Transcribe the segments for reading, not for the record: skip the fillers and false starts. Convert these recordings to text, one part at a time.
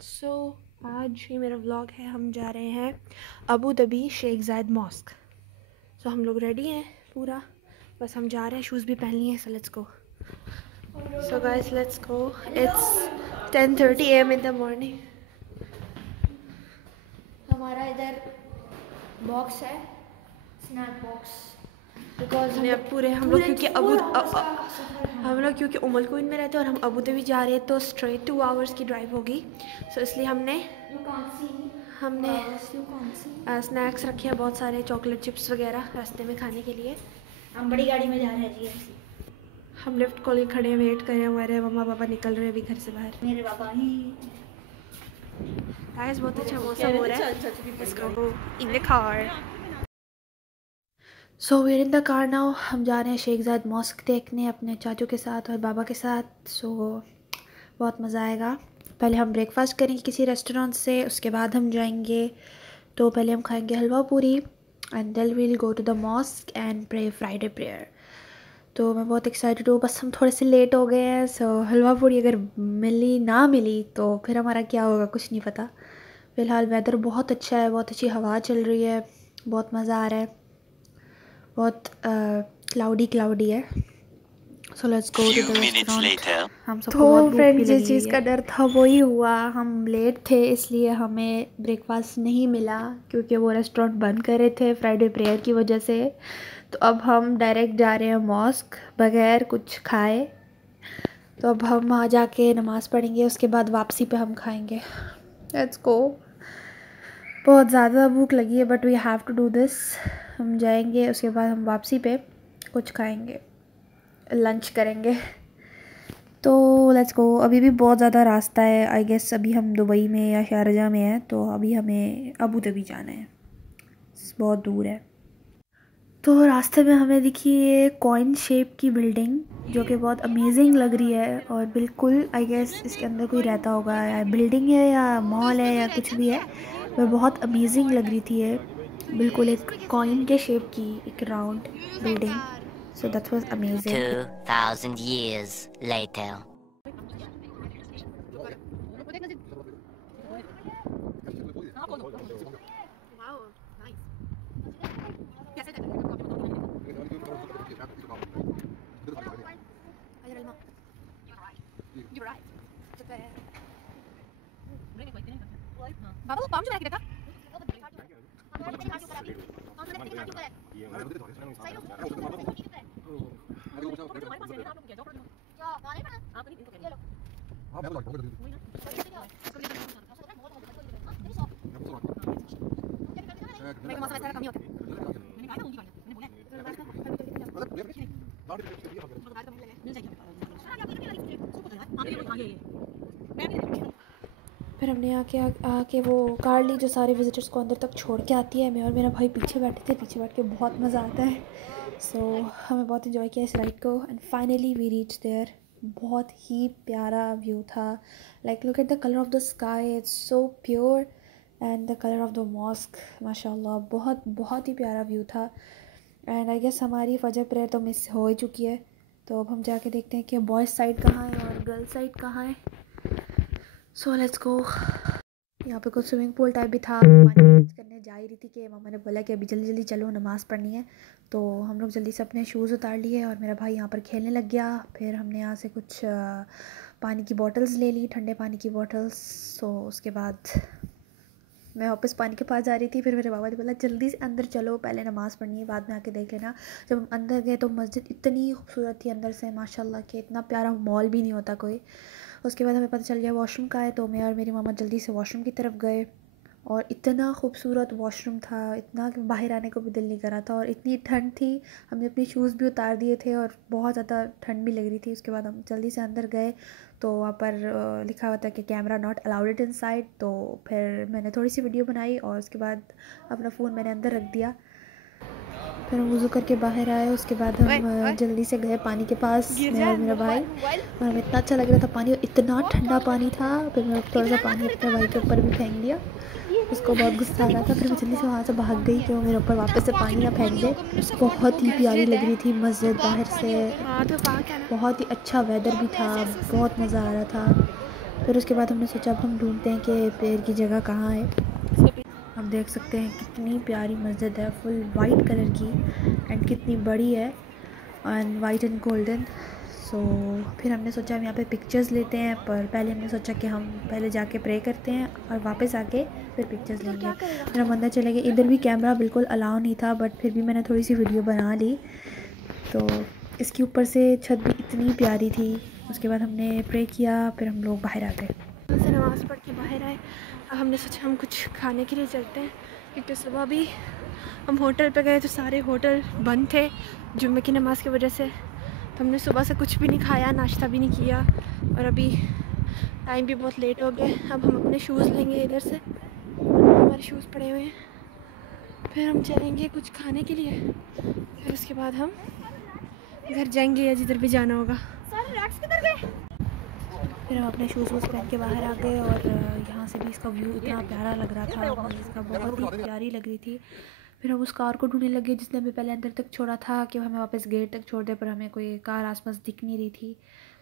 सो आज ये मेरा व्लॉग है। हम जा रहे हैं अबू धाबी शेख जायद मॉस्क। सो हम लोग रेडी हैं पूरा, बस हम जा रहे हैं। शूज़ भी पहन लिए हैं। सो let's go. So guys let's go. It's 10:30 AM in the morning. हमारा इधर बॉक्स है, स्नैक बॉक्स, बिकॉज हम लोग क्योंकि उमल क्वीन में रहते हैं और हम अबू धाबी जा रहे हैं तो स्ट्रेट 2 आवर्स की ड्राइव होगी। सो इसलिए हमने स्नैक्स रखे हैं, बहुत सारे चॉकलेट चिप्स वगैरह रास्ते में खाने के लिए। हम बड़ी गाड़ी में जा रहे हैं जी। हम लिफ्ट कॉल खड़े हैं, वेट कर रहे हैं। हमारे मम्मा पापा निकल रहे हैं अभी घर से बाहर। मेरे पापा ही गाइस बहुत अच्छा मौसम हो रहा है। Let's go in the car. So we are in the car now. हम जा रहे हैं शेख जायद मॉस्क देखने अपने चाचू के साथ और बाबा के साथ। सो बहुत मज़ा आएगा। पहले हम ब्रेकफास्ट करेंगे किसी रेस्टोरेंट से, उसके बाद हम जाएंगे। तो पहले हम खाएंगे हलवा पूरी and then we will go to the mosque and pray Friday prayer. तो मैं बहुत एक्साइटेड हूँ, बस हम थोड़े से लेट हो गए हैं। सो हलवा पूरी अगर ना मिली तो फिर हमारा क्या होगा कुछ नहीं पता। फ़िलहाल वेदर बहुत अच्छा है, बहुत अच्छी हवा चल रही है, बहुत मज़ा आ रहा है। बहुत क्लाउडी है। So let's go to the restaurant. हम सबको बहुत भूख भी जिस चीज़ का डर था वही हुआ। हम लेट थे इसलिए हमें ब्रेकफास्ट नहीं मिला क्योंकि वो रेस्टोरेंट बंद कर रहे थे फ्राइडे प्रेयर की वजह से। तो अब हम डायरेक्ट जा रहे हैं मॉस्क बगैर कुछ खाए। तो अब हम वहाँ जाके नमाज़ पढ़ेंगे, उसके बाद वापसी पे हम खाएंगे। Let's go. बहुत ज़्यादा भूख लगी है but we have to do this. हम जाएंगे, उसके बाद हम वापसी पे कुछ खाएंगे, लंच करेंगे। तो लेट्स गो। अभी भी बहुत ज़्यादा रास्ता है। आई गेस अभी हम दुबई में या शारजा में हैं, तो अभी हमें अबू धाबी जाना है, बहुत दूर है। तो रास्ते में हमें दिखी ये कॉइन शेप की बिल्डिंग जो कि बहुत अमेजिंग लग रही है और बिल्कुल आई गेस इसके अंदर कोई रहता होगा, या बिल्डिंग है या मॉल है या कुछ भी है। वह बहुत अमेजिंग लग रही थी। ये बिल्कुल एक कॉइन के शेप की एक round building. So that was amazing. 2000 years later. बाबा वो पाम जो रख देता फिर हमने आके वो कार ली जो सारे विजिटर्स को अंदर तक छोड़ के आती है। मैं और मेरा भाई पीछे बैठे थे, पीछे बैठ के बहुत मज़ा आता है। सो हमें बहुत इन्जॉय किया इस राइड को and finally we reach there. बहुत ही प्यारा व्यू था। Like look at the colour of the sky, it's so pure and the colour of the mosque, माशाल्लाह बहुत बहुत ही प्यारा व्यू था। एंड आई गेस हमारी फजर प्रेयर तो मिस हो ही चुकी है। तो अब हम जाके देखते हैं कि बॉयज़ साइड कहाँ है और गर्ल्स साइड कहाँ है। सो लेट्स गो। यहाँ पे कुछ स्विमिंग पूल टाइप भी था। मैं पानी करने जा ही रही थी कि मामा ने बोला कि अभी जल्दी जल्दी चलो नमाज़ पढ़नी है। तो हम लोग जल्दी से अपने शूज़ उतार लिए और मेरा भाई यहाँ पर खेलने लग गया। फिर हमने यहाँ से कुछ पानी की बॉटल्स ले ली, ठंडे पानी की बॉटल्स। सो उसके बाद मैं वापस पानी के पास जा रही थी। फिर मेरे बाबा ने बोला जल्दी से अंदर चलो, पहले नमाज़ पढ़नी है, बाद में आके देख लेना। जब हम अंदर गए तो मस्जिद इतनी खूबसूरत थी अंदर से, माशाल्लाह कि इतना प्यारा मॉल भी नहीं होता कोई। उसके बाद हमें पता चल गया वॉशरूम का है, तो मैं और मेरी मामा जल्दी से वॉशरूम की तरफ गए और इतना खूबसूरत वॉशरूम था, इतना कि बाहर आने को भी दिल नहीं कर रहा था। और इतनी ठंड थी, हमने अपने शूज़ भी उतार दिए थे और बहुत ज़्यादा ठंड भी लग रही थी। उसके बाद हम जल्दी से अंदर गए तो वहाँ पर लिखा हुआ था कि कैमरा नॉट अलाउड इनसाइड। तो फिर मैंने थोड़ी सी वीडियो बनाई और उसके बाद अपना फ़ोन मैंने अंदर रख दिया। फिर हम वज़ू करके बाहर आए। उसके बाद हम जल्दी से गए पानी के पास, मैं और मेरा भाई। और हमें इतना अच्छा लग रहा था पानी, और इतना ठंडा पानी था। फिर मैंने थोड़ा सा पानी अपने भाई के ऊपर भी फेंक दिया, उसको बहुत गुस्सा आ रहा था। फिर मैं जल्दी से वहाँ से भाग गई कि वो मेरे ऊपर वापस से पानी ना फेंक दे। बहुत ही प्यारी लग रही थी मस्जिद बाहर से, बहुत ही अच्छा वेदर भी था, बहुत मज़ा आ रहा था। फिर उसके बाद हमने सोचा अब हम ढूंढते हैं कि प्रेयर की जगह कहाँ है। आप देख सकते हैं कितनी प्यारी मस्जिद है, फुल वाइट कलर की एंड कितनी बड़ी है एंड वाइट एंड गोल्डन। सो फिर हमने सोचा हम यहाँ पे पिक्चर्स लेते हैं, पर पहले हमने सोचा कि हम पहले जाके प्रे करते हैं और वापस आके फिर पिक्चर्स लेंगे। फिर हम अंदर चले गए। इधर भी कैमरा बिल्कुल अलाउ नहीं था, बट फिर भी मैंने थोड़ी सी वीडियो बना ली। तो इसके ऊपर से छत भी इतनी प्यारी थी। उसके बाद हमने प्रे किया, फिर हम लोग बाहर आ गए। से नमाज़ पढ़ के बाहर आए। अब हमने सोचा हम कुछ खाने के लिए चलते हैं, क्योंकि सुबह भी हम होटल पे गए तो सारे होटल बंद थे जुम्मे की नमाज़ की वजह से। तो हमने सुबह से कुछ भी नहीं खाया, नाश्ता भी नहीं किया, और अभी टाइम भी बहुत लेट हो गए। अब हम अपने शूज़ लेंगे इधर से, हमारे शूज़ पड़े हुए हैं। फिर हम चलेंगे कुछ खाने के लिए, फिर उसके बाद हम घर जाएंगे या जिधर भी जाना होगा। फिर हम अपने शूज़ वूज़ पहन के बाहर आ गए, और यहाँ से भी इसका व्यू इतना प्यारा लग रहा था, इसका बहुत ही प्यारी लग रही थी। फिर हम उस कार को ढूंढने लगे जिसने हमें पहले अंदर तक छोड़ा था कि हमें वापस गेट तक छोड़ दे, पर हमें कोई कार आसपास दिख नहीं रही थी।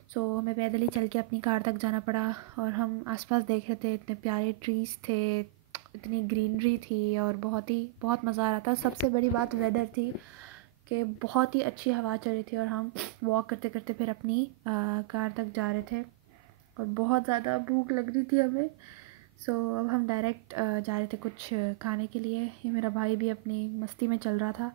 सो हमें पैदल ही चल के अपनी कार तक जाना पड़ा। और हम आसपास देख रहे थे, इतने प्यारे ट्रीज़ थे, इतनी ग्रीनरी थी, और बहुत मज़ा आ रहा था। सबसे बड़ी बात वेदर थी कि बहुत ही अच्छी हवा चल रही थी, और हम वॉक करते करते फिर अपनी कार तक जा रहे थे, और बहुत ज़्यादा भूख लग रही थी हमें। सो अब हम डायरेक्ट जा रहे थे कुछ खाने के लिए। ये मेरा भाई भी अपनी मस्ती में चल रहा था,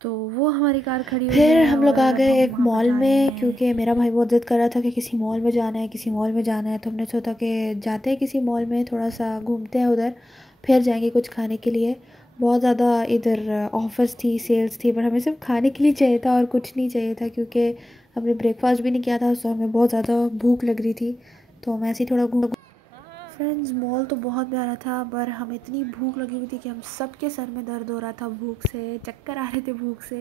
तो वो हमारी कार खड़ी हुई। फिर हम लोग आ गए एक मॉल में, क्योंकि मेरा भाई बहुत ज़िद कर रहा था कि किसी मॉल में जाना है, किसी मॉल में जाना है। तो हमने सोचा कि जाते हैं किसी मॉल में, थोड़ा सा घूमते हैं उधर, फिर जाएंगे कुछ खाने के लिए। बहुत ज़्यादा इधर ऑफर्स थी, सेल्स थी, पर हमें सिर्फ खाने के लिए चाहिए था और कुछ नहीं चाहिए था, क्योंकि हमने ब्रेकफास्ट भी नहीं किया था। सो हमें बहुत ज़्यादा भूख लग रही थी, तो हम ऐसे ही थोड़ा घूम। फ्रेंड्स, मॉल तो बहुत प्यारा था, पर हमें इतनी भूख लगी हुई थी कि हम सब के सर में दर्द हो रहा था भूख से, चक्कर आ रहे थे भूख से।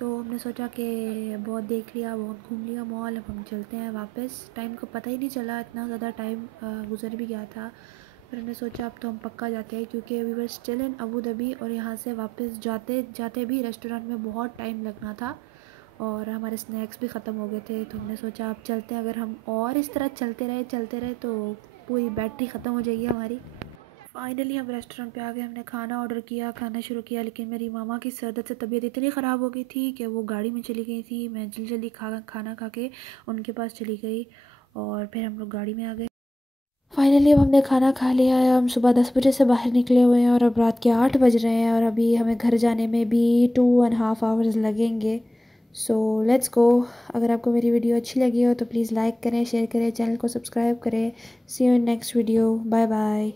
तो हमने सोचा कि बहुत देख लिया, बहुत घूम लिया मॉल, अब हम चलते हैं वापस। टाइम को पता ही नहीं चला, इतना ज़्यादा टाइम गुजर भी गया था। फिर हमने सोचा अब तो हम पक्का जाते हैं, क्योंकि we were still in Abu Dhabi, और यहाँ से वापस जाते जाते भी रेस्टोरेंट में बहुत टाइम लगना था, और हमारे स्नैक्स भी ख़त्म हो गए थे। तो हमने सोचा अब चलते हैं, अगर हम और इस तरह चलते रहे तो पूरी बैटरी ख़त्म हो जाएगी हमारी। फाइनली हम रेस्टोरेंट पे आ गए। हमने खाना ऑर्डर किया, खाना शुरू किया, लेकिन मेरी मामा की सर्दत से तबीयत इतनी ख़राब हो गई थी कि वो गाड़ी में चली गई थी। मैं जल्दी खाना खा के उनके पास चली गई, और फिर हम लोग गाड़ी में आ गए। फाइनली अब हमने खाना खा लिया है। हम सुबह 10 बजे से बाहर निकले हुए हैं, और अब रात के 8 बज रहे हैं, और अभी हमें घर जाने में भी 2.5 आवर्स लगेंगे। So let's go. अगर आपको मेरी वीडियो अच्छी लगी हो तो प्लीज़ लाइक करें, शेयर करें, चैनल को सब्सक्राइब करें। See you in next video. Bye bye.